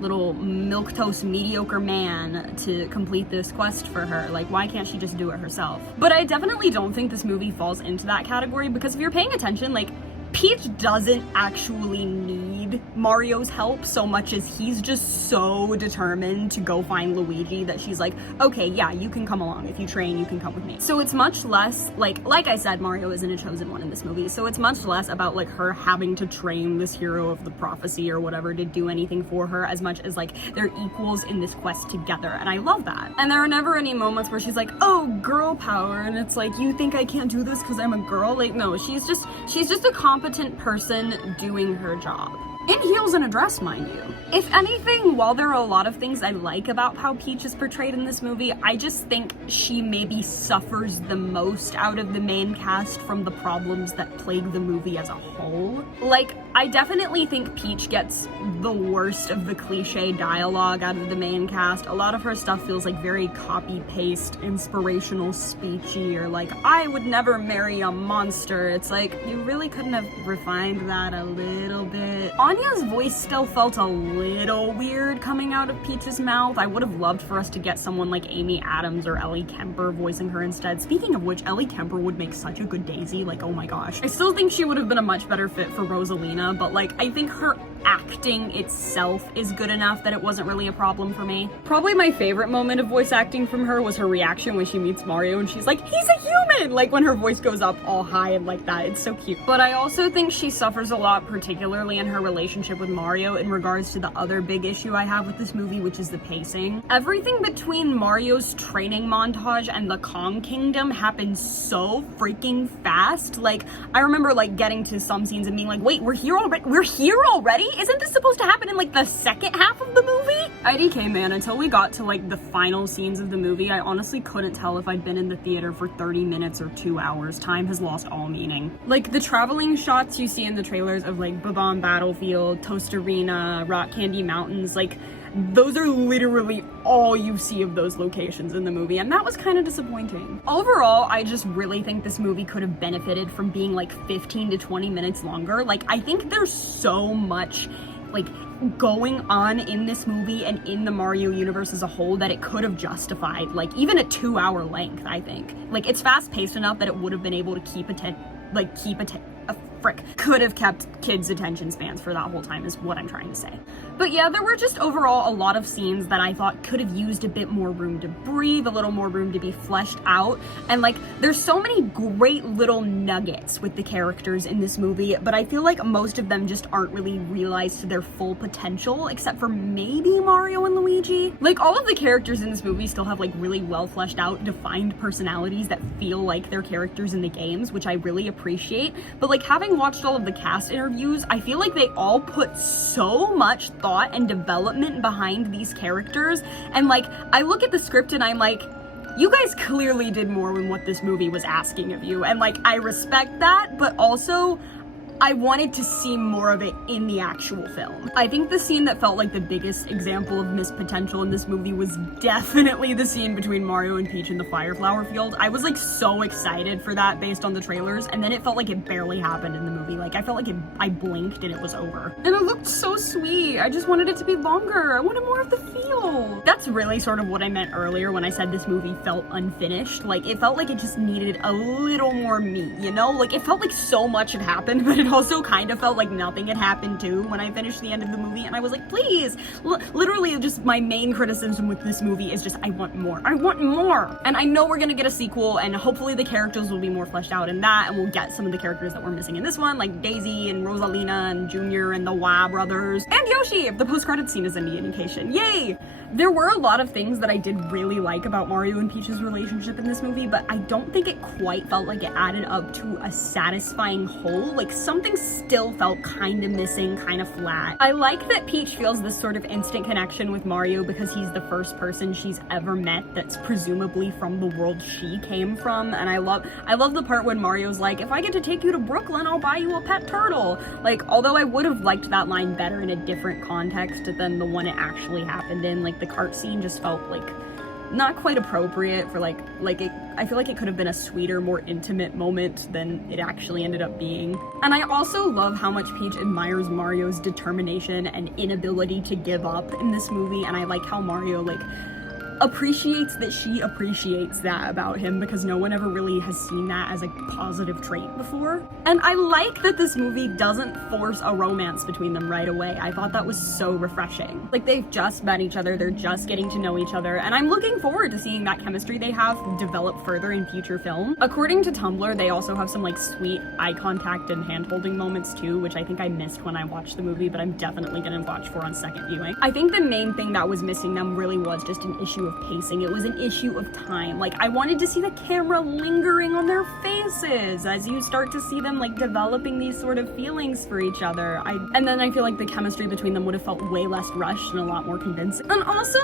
little milquetoast mediocre man to complete this quest for her? Like, why can't she just do it herself? But I definitely don't think this movie falls into that category, because if you're paying attention, like Peach doesn't actually need Mario's help so much as he's just so determined to go find Luigi that she's like, okay, yeah, you can come along. If you train, you can come with me. So it's much less, like I said, Mario isn't a chosen one in this movie, so it's much less about like her having to train this hero of the prophecy or whatever to do anything for her, as much as like they're equals in this quest together, and I love that. And there are never any moments where she's like, oh, girl power, and it's like, you think I can't do this because I'm a girl? Like, no, she's just a competent person doing her job. In heels and a dress, mind you. If anything, while there are a lot of things I like about how Peach is portrayed in this movie, I just think she maybe suffers the most out of the main cast from the problems that plague the movie as a whole. Like, I definitely think Peach gets the worst of the cliche dialogue out of the main cast. A lot of her stuff feels like very copy-paste, inspirational speechy, or like, I would never marry a monster. It's like, you really couldn't have refined that a little bit. On Sonya's voice still felt a little weird coming out of Peach's mouth. I would have loved for us to get someone like Amy Adams or Ellie Kemper voicing her instead. Speaking of which, Ellie Kemper would make such a good Daisy, like, oh my gosh. I still think she would have been a much better fit for Rosalina, but like, I think her acting itself is good enough that it wasn't really a problem for me. Probably my favorite moment of voice acting from her was her reaction when she meets Mario and she's like, he's a human! Like when her voice goes up all high and like that, it's so cute. But I also think she suffers a lot, particularly in her relationship with Mario, in regards to the other big issue I have with this movie, which is the pacing. Everything between Mario's training montage and the Kong Kingdom happens so freaking fast. Like, I remember like getting to some scenes and being like, wait, we're here already? Isn't this supposed to happen in like the second half of the movie? IDK, man, until we got to like the final scenes of the movie, I honestly couldn't tell if I'd been in the theater for 30 minutes or 2 hours. Time has lost all meaning. Like the traveling shots you see in the trailers of like Bomb-Omb Battlefield, Toast Arena, Rock Candy Mountains, like those are literally all you see of those locations in the movie, and that was kind of disappointing. Overall, I just really think this movie could have benefited from being like 15 to 20 minutes longer. Like, I think there's so much like going on in this movie and in the Mario universe as a whole that it could have justified like even a 2-hour length. I think like it's fast paced enough that it would have been able to could have kept kids' attention spans for that whole time is what I'm trying to say. But yeah, there were just overall a lot of scenes that I thought could have used a bit more room to breathe, a little more room to be fleshed out, and like there's so many great little nuggets with the characters in this movie, but I feel like most of them just aren't really realized to their full potential, except for maybe Mario and Luigi. Like all of the characters in this movie still have like really well fleshed out, defined personalities that feel like they're characters in the games, which I really appreciate, but like having watched all of the cast interviews, I feel like they all put so much thought and development behind these characters, and like I look at the script and I'm like, you guys clearly did more than what this movie was asking of you, and like I respect that, but also I wanted to see more of it in the actual film. I think the scene that felt like the biggest example of missed potential in this movie was definitely the scene between Mario and Peach in the Fire Flower Field. I was like so excited for that based on the trailers, and then it felt like it barely happened in the movie. Like I felt like I blinked and it was over. And it looked so sweet. I just wanted it to be longer. I wanted more of the feel. That's really sort of what I meant earlier when I said this movie felt unfinished. Like it felt like it just needed a little more meat, you know? Like it felt like so much had happened, but it also kind of felt like nothing had happened too when I finished the end of the movie, and I was like, please, literally just my main criticism with this movie is just I want more. And I know we're gonna get a sequel, and hopefully the characters will be more fleshed out in that, and we'll get some of the characters that were missing in this one, like Daisy and Rosalina and Junior and the Wah brothers, and Yoshi, if the post-credits scene is any indication. Yay! There were a lot of things that I did really like about Mario and Peach's relationship in this movie, but I don't think it quite felt like it added up to a satisfying whole. Like something still felt kind of missing, kind of flat. I like that Peach feels this sort of instant connection with Mario because he's the first person she's ever met that's presumably from the world she came from, and I love the part when Mario's like, if I get to take you to Brooklyn, I'll buy you a pet turtle. Like, although I would have liked that line better in a different context than the one it actually happened in, like the Kart scene just felt like not quite appropriate for I feel like it could have been a sweeter, more intimate moment than it actually ended up being. And I also love how much Peach admires Mario's determination and inability to give up in this movie, and I like how Mario appreciates that she appreciates that about him, because no one ever really has seen that as a positive trait before. And I like that this movie doesn't force a romance between them right away. I thought that was so refreshing. Like, they've just met each other, they're just getting to know each other, and I'm looking forward to seeing that chemistry they have develop further in future film. According to Tumblr, they also have some sweet eye contact and hand-holding moments too, which I think I missed when I watched the movie, but I'm definitely gonna watch for on second viewing. I think the main thing that was missing them really was just an issue of pacing. It was an issue of time. Like, I wanted to see the camera lingering on their faces as you start to see them developing these sort of feelings for each other. And then I feel like the chemistry between them would have felt way less rushed and a lot more convincing. And also,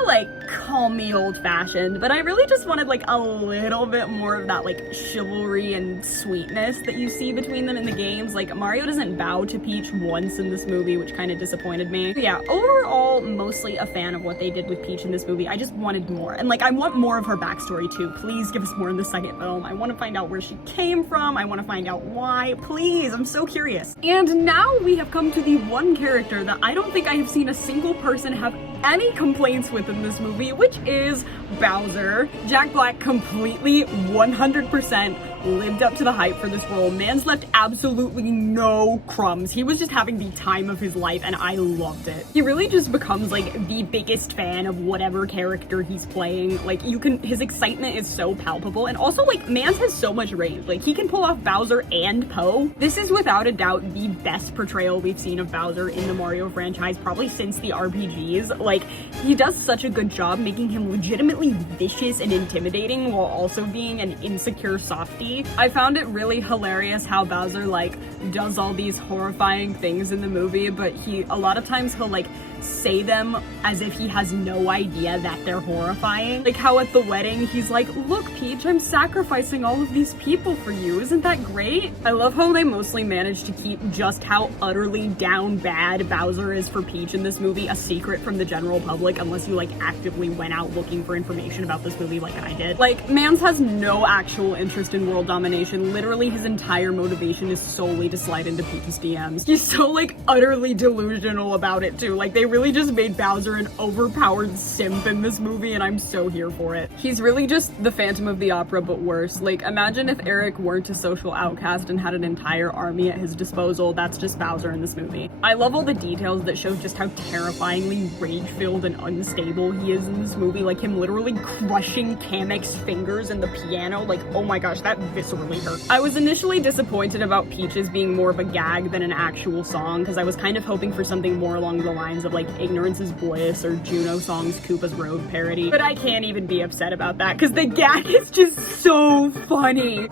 call me old-fashioned, but I really just wanted a little bit more of that chivalry and sweetness that you see between them in the games. Mario doesn't bow to Peach once in this movie, which kind of disappointed me. But yeah, overall, mostly a fan of what they did with Peach in this movie. I just wanted more. And like, I want more of her backstory too. Please give us more in the second film. I want to find out where she came from. I want to find out why. Please, I'm so curious. And now we have come to the one character that I don't think I have seen a single person have any complaints with in this movie, which is Bowser. Jack Black completely 100% lived up to the hype for this role. Man's left absolutely no crumbs. He was just having the time of his life and I loved it. He really just becomes like the biggest fan of whatever character he's playing. Like his excitement is so palpable, and also like Mans has so much range. Like he can pull off Bowser and Poe. This is without a doubt the best portrayal we've seen of Bowser in the Mario franchise, probably since the RPGs. Like he does such a good job making him legitimately vicious and intimidating while also being an insecure softie. I found it really hilarious how Bowser like does all these horrifying things in the movie, but a lot of times he'll like say them as if he has no idea that they're horrifying. Like how at the wedding he's like, "Look, Peach, I'm sacrificing all of these people for you. Isn't that great?" I love how they mostly managed to keep just how utterly down bad Bowser is for Peach in this movie a secret from the general public, unless you like actively went out looking for information about this movie like I did. Like, Mans has no actual interest in world domination. Literally his entire motivation is solely to slide into Peach's DMs. He's so like utterly delusional about it too. Like they really just made Bowser an overpowered simp in this movie, and I'm so here for it. He's really just the Phantom of the Opera, but worse. Like, imagine if Eric weren't a social outcast and had an entire army at his disposal. That's just Bowser in this movie. I love all the details that show just how terrifyingly rage-filled and unstable he is in this movie. Like him literally crushing Kamek's fingers in the piano. Like, oh my gosh, that viscerally hurt. I was initially disappointed about Peaches being more of a gag than an actual song, because I was kind of hoping for something more along the lines of like Ignorance is Bliss or Juno Song's Koopa's Road parody. But I can't even be upset about that because the gag is just so funny.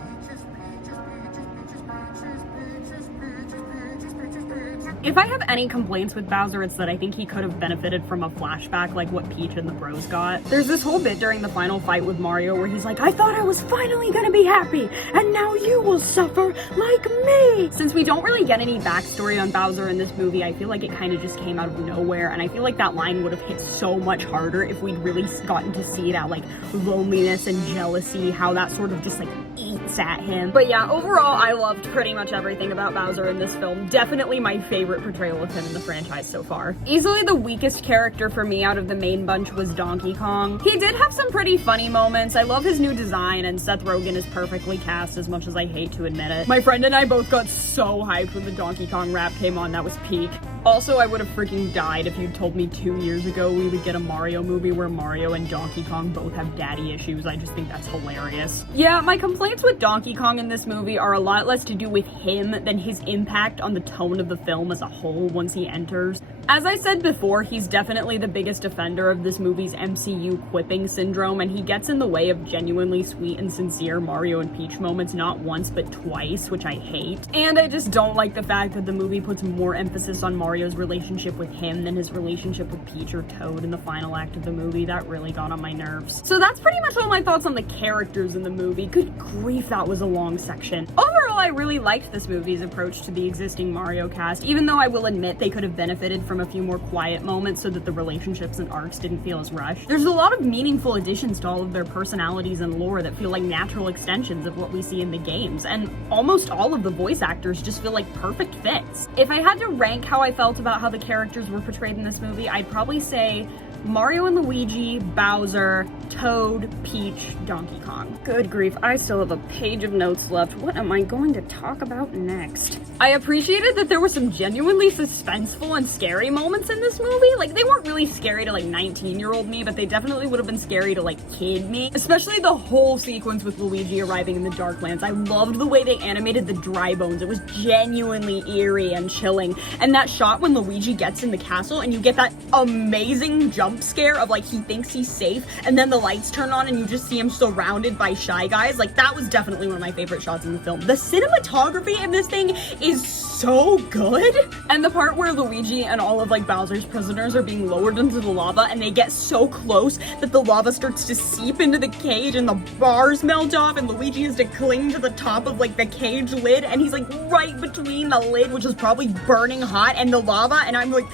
If I have any complaints with Bowser, it's that I think he could have benefited from a flashback like what Peach and the bros got. There's this whole bit during the final fight with Mario where he's like, "I thought I was finally gonna be happy, and now you will suffer like me." Since we don't really get any backstory on Bowser in this movie, I feel like it kind of just came out of nowhere, and I feel like that line would have hit so much harder if we'd really gotten to see that like loneliness and jealousy, how that sort of just like eats at him. But yeah, overall, I loved pretty much everything about Bowser in this film. Definitely my favorite portrayal of him in the franchise so far. Easily the weakest character for me out of the main bunch was Donkey Kong. He did have some pretty funny moments. I love his new design, and Seth Rogen is perfectly cast, as much as I hate to admit it. My friend and I both got so hyped when the Donkey Kong rap came on. That was peak. Also, I would have freaking died if you'd told me 2 years ago we would get a Mario movie where Mario and Donkey Kong both have daddy issues. I just think that's hilarious. Yeah, my complaints with Donkey Kong in this movie are a lot less to do with him than his impact on the tone of the film as a whole once he enters. As I said before, he's definitely the biggest offender of this movie's MCU quipping syndrome, and he gets in the way of genuinely sweet and sincere Mario and Peach moments not once but twice, which I hate. And I just don't like the fact that the movie puts more emphasis on Mario's relationship with him than his relationship with Peach or Toad in the final act of the movie. That really got on my nerves. So that's pretty much all my thoughts on the characters in the movie. Good grief, that was a long section. Overall, I really liked this movie's approach to the existing Mario cast, even though I will admit they could have benefited from a few more quiet moments so that the relationships and arcs didn't feel as rushed. There's a lot of meaningful additions to all of their personalities and lore that feel like natural extensions of what we see in the games, and almost all of the voice actors just feel like perfect fits. If I had to rank how I felt about how the characters were portrayed in this movie, I'd probably say Mario and Luigi, Bowser, Toad, Peach, Donkey Kong. Good grief, I still have a page of notes left. What am I going to talk about next? I appreciated that there were some genuinely suspenseful and scary moments in this movie. Like, they weren't really scary to like 19-year-old me, but they definitely would have been scary to like kid me. Especially the whole sequence with Luigi arriving in the Darklands. I loved the way they animated the dry bones. It was genuinely eerie and chilling. And that shot when Luigi gets in the castle and you get that amazing jump scare of like he thinks he's safe, and then the lights turn on and you just see him surrounded by Shy Guys. Like, that was definitely one of my favorite shots in the film. The cinematography in this thing is so good. And the part where Luigi and all of like Bowser's prisoners are being lowered into the lava and they get so close that the lava starts to seep into the cage and the bars melt off and Luigi has to cling to the top of like the cage lid and he's like right between the lid, which is probably burning hot, and the lava, and I'm like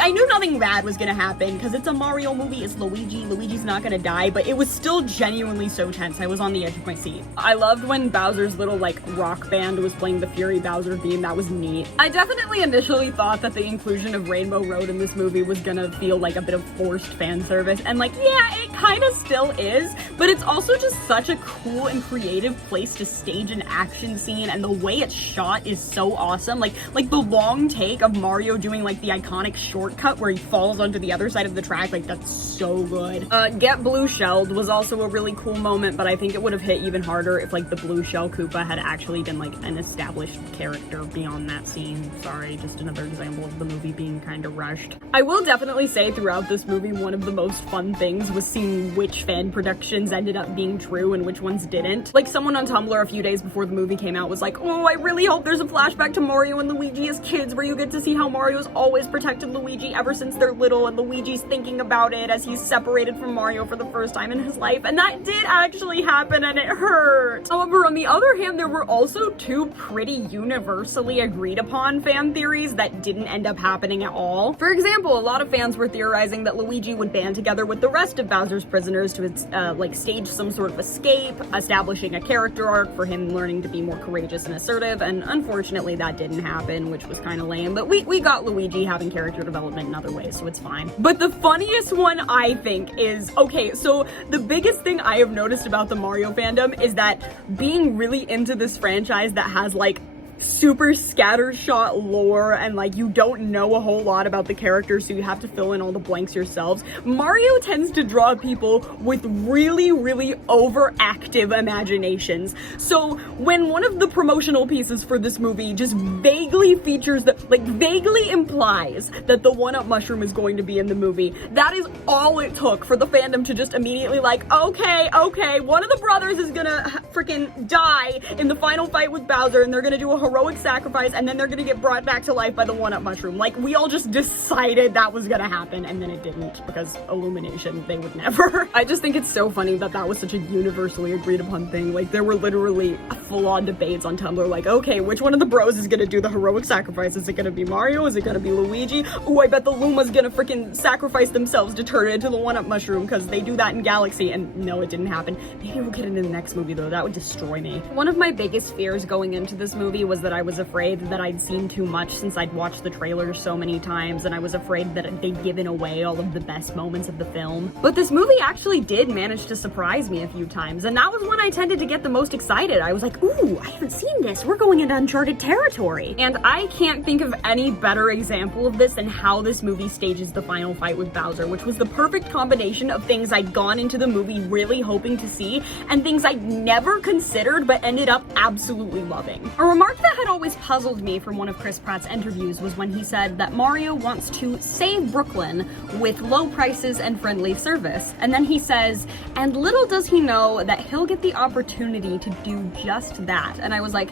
I knew nothing bad was gonna happen because it's a Mario movie, it's Luigi's not gonna die, but it was still genuinely so tense. I was on the edge of my seat. I loved when Bowser's little like rock band was playing the Fury Bowser theme. That was neat. I definitely initially thought that the inclusion of Rainbow Road in this movie was gonna feel like a bit of forced fan service, and like, yeah, it kind of still is, but it's also just such a cool and creative place to stage an action scene, and the way it's shot is so awesome. Like the long take of Mario doing like the iconic shortcut where he falls onto the other side of the track, like that's so good. Get Blue Shelled was also a really cool moment, but I think it would have hit even harder if like the Blue Shell Koopa had actually been like an established character beyond that scene. Sorry, just another example of the movie being kind of rushed. I will definitely say throughout this movie, one of the most fun things was seeing which fan productions ended up being true and which ones didn't. Like someone on Tumblr a few days before the movie came out was like, oh, I really hope there's a flashback to Mario and Luigi as kids where you get to see how Mario's always protected Luigi ever since they're little, and Luigi's thinking about it as he's separated from Mario for the first time in his life, and that did actually happen and it hurt. However, on the other hand, there were also two pretty universally agreed upon fan theories that didn't end up happening at all. For example, a lot of fans were theorizing that Luigi would band together with the rest of Bowser's prisoners to like stage some sort of escape, establishing a character arc for him learning to be more courageous and assertive, and unfortunately that didn't happen, which was kind of lame, but we got Luigi having character development in other ways, so it's fine. But the funniest one, I think, is, okay, so the biggest thing I have noticed about the Mario fandom is that being really into this franchise that has like super scattershot lore and like you don't know a whole lot about the characters, so you have to fill in all the blanks yourselves. Mario tends to draw people with really overactive imaginations. So when one of the promotional pieces for this movie just vaguely features vaguely implies that the one-up mushroom is going to be in the movie, that is all it took for the fandom to just immediately like, okay, one of the brothers is gonna freaking die in the final fight with Bowser and they're gonna do a heroic sacrifice and then they're gonna get brought back to life by the one-up mushroom. Like, we all just decided that was gonna happen, and then it didn't because Illumination, they would never. I just think it's so funny that that was such a universally agreed upon thing. Like, there were literally full-on debates on Tumblr like, okay, which one of the bros is gonna do the heroic sacrifice? Is it gonna be Mario? Is it gonna be Luigi? Oh, I bet the Luma's gonna freaking sacrifice themselves to turn it into the one-up mushroom because they do that in Galaxy, and no, it didn't happen. Maybe we'll get it in the next movie though. That would destroy me. One of my biggest fears going into this movie was that I was afraid that I'd seen too much since I'd watched the trailers so many times, and I was afraid that they'd given away all of the best moments of the film. But this movie actually did manage to surprise me a few times, and that was when I tended to get the most excited. I was like, ooh, I haven't seen this. We're going into uncharted territory. And I can't think of any better example of this than how this movie stages the final fight with Bowser, which was the perfect combination of things I'd gone into the movie really hoping to see and things I'd never considered but ended up absolutely loving. A remark that had always puzzled me from one of Chris Pratt's interviews was when he said that Mario wants to save Brooklyn with low prices and friendly service. And then he says, and little does he know that he'll get the opportunity to do just that. And I was like,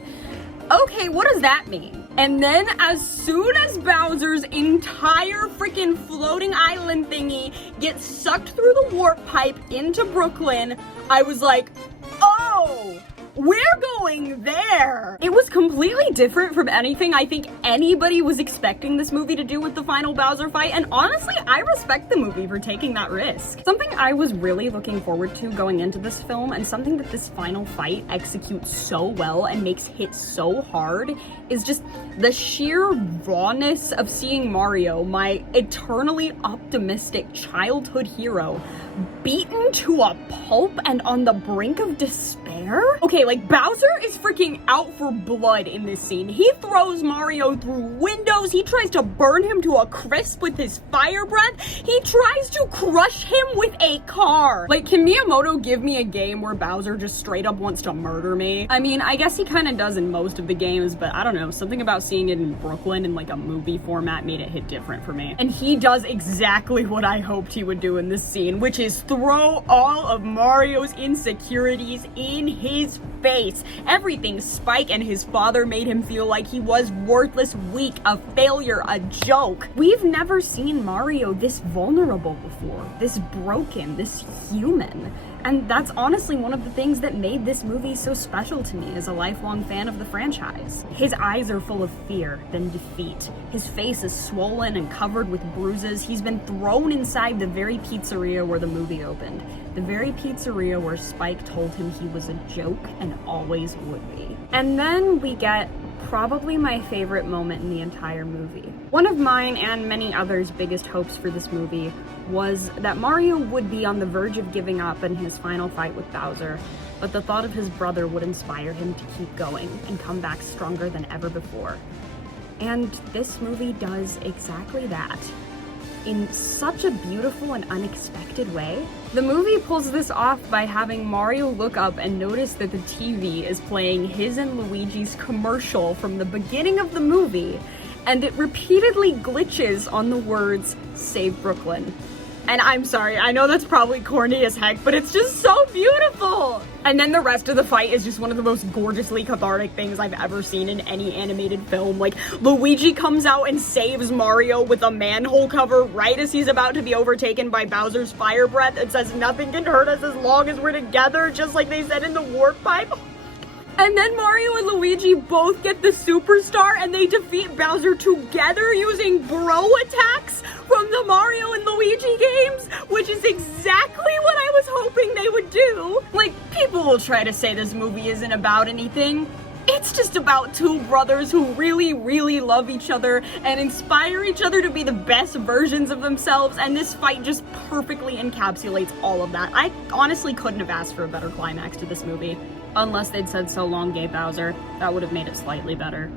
okay, what does that mean? And then as soon as Bowser's entire freaking floating island thingy gets sucked through the warp pipe into Brooklyn, I was like, oh, we're going there. It was completely different from anything I think anybody was expecting this movie to do with the final Bowser fight, and honestly, I respect the movie for taking that risk. Something I was really looking forward to going into this film, and something that this final fight executes so well and makes hit so hard, is just the sheer rawness of seeing Mario, my eternally optimistic childhood hero, beaten to a pulp and on the brink of despair? Okay, like, Bowser is freaking out for blood in this scene. He throws Mario through windows, he tries to burn him to a crisp with his fire breath, he tries to crush him with a car. Like, can Miyamoto give me a game where Bowser just straight up wants to murder me? I mean, I guess he kind of does in most of the games, but I don't know, something about seeing it in Brooklyn in like a movie format made it hit different for me. And he does exactly what I hoped he would do in this scene, which is is throw all of Mario's insecurities in his face. Everything Spike and his father made him feel like he was worthless, weak, a failure, a joke. We've never seen Mario this vulnerable before, this broken, this human. And that's honestly one of the things that made this movie so special to me as a lifelong fan of the franchise. His eyes are full of fear, then defeat. His face is swollen and covered with bruises. He's been thrown inside the very pizzeria where the movie opened. The very pizzeria where Spike told him he was a joke and always would be. And then we get probably my favorite moment in the entire movie. One of mine and many others' biggest hopes for this movie was that Mario would be on the verge of giving up in his final fight with Bowser, but the thought of his brother would inspire him to keep going and come back stronger than ever before. And this movie does exactly that, in such a beautiful and unexpected way. The movie pulls this off by having Mario look up and notice that the TV is playing his and Luigi's commercial from the beginning of the movie, and it repeatedly glitches on the words, "Save Brooklyn." And I'm sorry, I know that's probably corny as heck, but it's just so beautiful! And then the rest of the fight is just one of the most gorgeously cathartic things I've ever seen in any animated film. Like, Luigi comes out and saves Mario with a manhole cover right as he's about to be overtaken by Bowser's fire breath. It says, "Nothing can hurt us as long as we're together," just like they said in the warp pipe. And then Mario and Luigi both get the superstar and they defeat Bowser together using bro attacks from the Mario and Luigi games, which is exactly what I was hoping they would do. Like, people will try to say this movie isn't about anything. It's just about two brothers who really, really love each other and inspire each other to be the best versions of themselves, and this fight just perfectly encapsulates all of that. I honestly couldn't have asked for a better climax to this movie. Unless they'd said "so long, gay Bowser." That would have made it slightly better.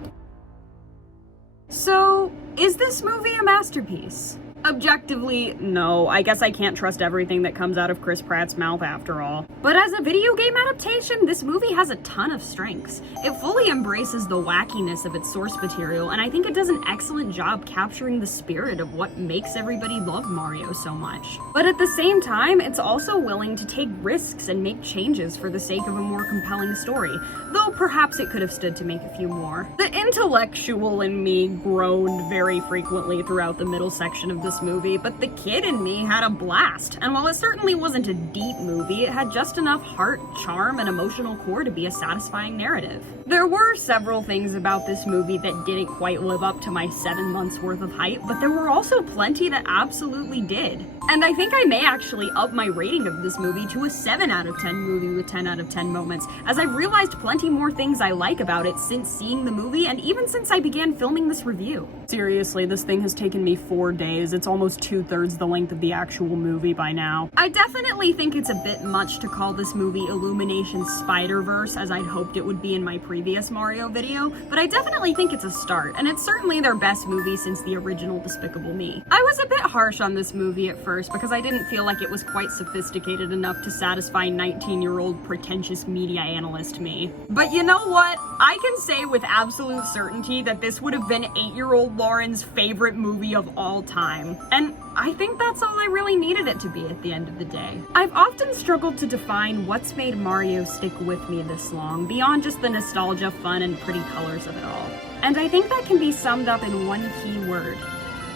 So, is this movie a masterpiece? Objectively, no. I guess I can't trust everything that comes out of Chris Pratt's mouth after all. But as a video game adaptation, this movie has a ton of strengths. It fully embraces the wackiness of its source material, and I think it does an excellent job capturing the spirit of what makes everybody love Mario so much. But at the same time, it's also willing to take risks and make changes for the sake of a more compelling story, though perhaps it could have stood to make a few more. The intellectual in me groaned very frequently throughout the middle section of this movie, but the kid in me had a blast. And while it certainly wasn't a deep movie, it had just enough heart, charm, and emotional core to be a satisfying narrative. There were several things about this movie that didn't quite live up to my 7 months worth of hype, but there were also plenty that absolutely did. And I think I may actually up my rating of this movie to a 7 out of 10 movie with 10 out of 10 moments, as I've realized plenty more things I like about it since seeing the movie and even since I began filming this review. Seriously, this thing has taken me 4 days. It's almost 2/3 the length of the actual movie by now. I definitely think it's a bit much to call this movie Illumination Spider-Verse, as I'd hoped it would be in my previous Mario video, but I definitely think it's a start, and it's certainly their best movie since the original Despicable Me. I was a bit harsh on this movie at first because I didn't feel like it was quite sophisticated enough to satisfy 19-year-old pretentious media analyst me. But you know what? I can say with absolute certainty that this would have been 8-year-old Lauren's favorite movie of all time. And I think that's all I really needed it to be at the end of the day. I've often struggled to define what's made Mario stick with me this long, beyond just the nostalgia, fun, and pretty colors of it all. And I think that can be summed up in one key word: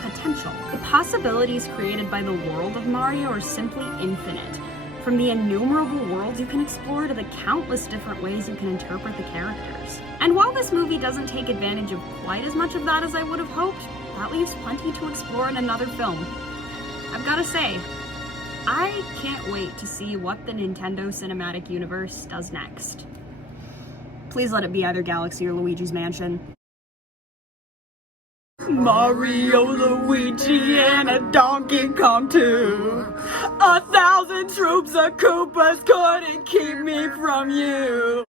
potential. The possibilities created by the world of Mario are simply infinite. From the innumerable worlds you can explore to the countless different ways you can interpret the characters. And while this movie doesn't take advantage of quite as much of that as I would have hoped, that leaves plenty to explore in another film. I've gotta say, I can't wait to see what the Nintendo Cinematic Universe does next. Please let it be either Galaxy or Luigi's Mansion. Mario, Luigi, and a Donkey Kong too. 1,000 troops of Koopas couldn't keep me from you.